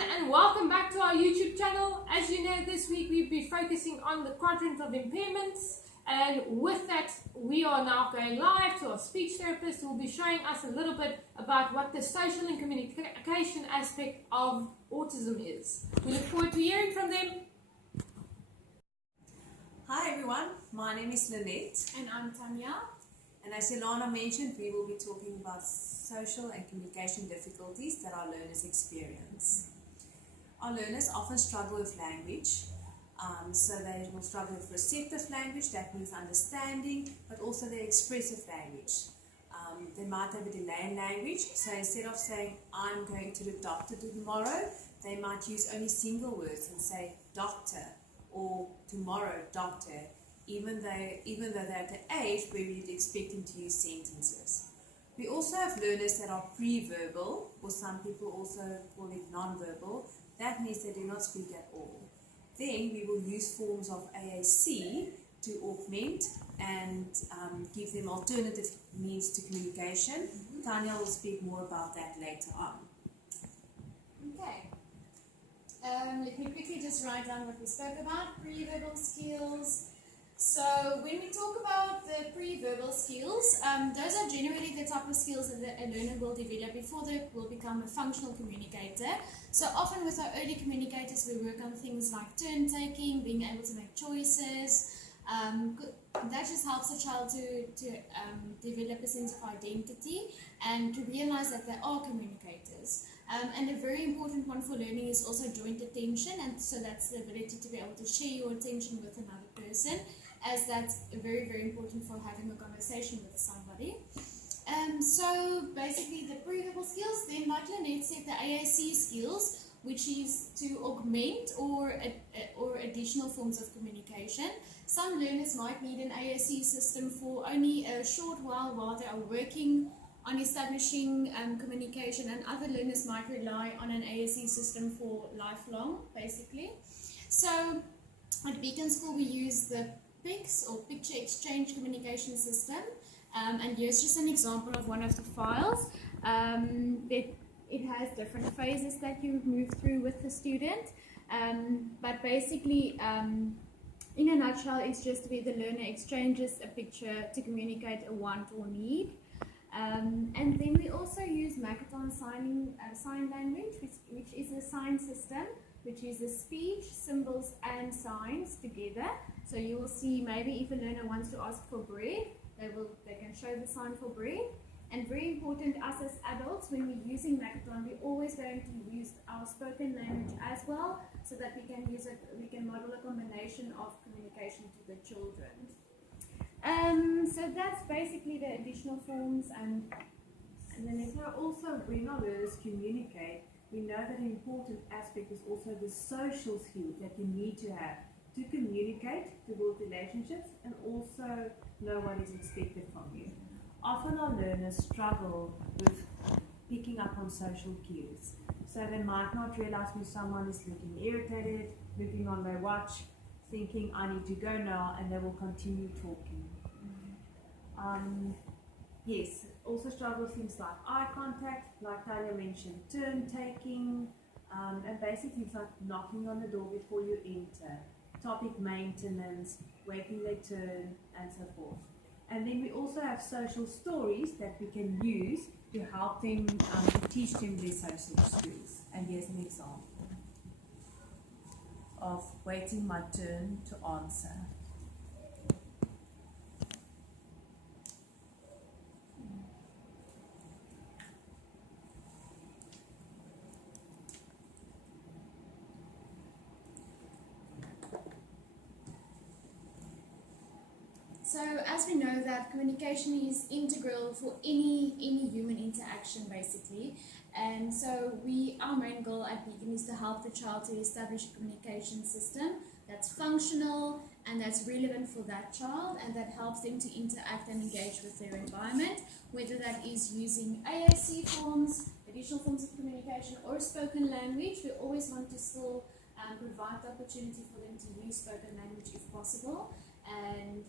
everyone, and welcome back to our YouTube channel. As you know, this week we'll be focusing on the quadrant of impairments, and with that we are now going live to our speech therapist who will be showing us a little bit about what the social and communication aspect of autism is. We look forward to hearing from them. Hi everyone, my name is Lynette, And I'm Tanya. and as Ilana mentioned, we will be talking about social and communication difficulties that our learners experience. Our learners often struggle with language, so they will struggle with receptive language, that means understanding, but also their expressive language. They might have a delay in language, so instead of saying, I'm going to the doctor tomorrow, they might use only single words and say, doctor, or tomorrow, doctor, even though they're at the age where we'd expect them to use sentences. We also have learners that are pre-verbal, or some people also call it non-verbal. That means they do not speak at all. Then we will use forms of AAC to augment and give them alternative means to communication. Tanya will speak more about that later on. Okay. Let me quickly just write down what we spoke about, pre-verbal skills. So when we talk about the pre-verbal skills, those are generally the type of skills that a learner will develop before they will become a functional communicator. So often with our early communicators, we work on things like turn-taking, being able to make choices. That just helps the child to develop a sense of identity and to realize that they are communicators. And a very important one for learning is also joint attention, and so that's the ability to be able to share your attention with another person, as that's very, very important for having a conversation with somebody. So basically the pre-verbal skills, then like Lynette said, the AAC skills, which is to augment or additional forms of communication. Some learners might need an AAC system for only a short while they are working on establishing communication, and other learners might rely on an AAC system for lifelong, basically. So at Beacon School we use the PICS, or Picture Exchange Communication System, and here's just an example of one of the files. It has different phases that you move through with the student, but basically in a nutshell it's just where the learner exchanges a picture to communicate a want or need. And then we also use Makaton sign language, which is a sign system which uses speech, symbols and signs together. So you will see maybe if a learner wants to ask for bread, they can show the sign for bread. And very important, us as adults, when we're using Makaton, we're always going to use our spoken language as well, so that we can model a combination of communication to the children. So that's basically the additional forms, and then So also when our learners communicate, we know that an important aspect is also the social skills that you need to have to communicate, to build relationships, and also know what is expected from you. Often our learners struggle with picking up on social cues. So they might not realize when someone is looking irritated, looking on their watch, thinking I need to go now, and they will continue talking. Yes, also struggle with things like eye contact, like Tanya mentioned, turn taking, and basic things like knocking on the door before you enter, topic maintenance, waiting their turn, and so forth. And then we also have social stories that we can use to help them, to teach them their social skills. And here's an example Of waiting my turn to answer. So as we know that communication is integral for any human interaction basically, and so our main goal at Beacon is to help the child to establish a communication system that's functional and that's relevant for that child, and that helps them to interact and engage with their environment, whether that is using AAC forms, additional forms of communication, or spoken language. We always want to still provide the opportunity for them to use spoken language if possible. And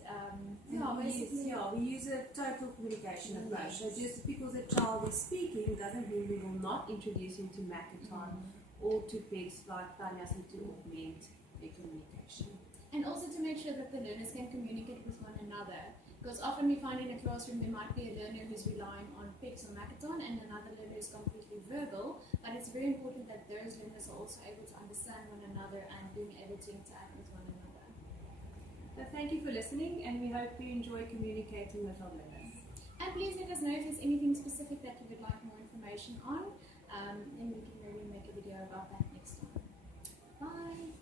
we use a total communication approach. So just because a child is speaking doesn't mean we will not introduce him to Makaton or to text, like Tanya said, to augment their communication. And also to make sure that the learners can communicate with one another. Because often we find in a classroom there might be a learner who's relying on PECS or Makaton and another learner is completely verbal, but it's very important that those learners are also able to understand one another and being able to interact with one another. So thank you for listening, and we hope you enjoy communicating with our learners. And please let us know if there's anything specific that you would like more information on, and we can maybe make a video about that next time. Bye!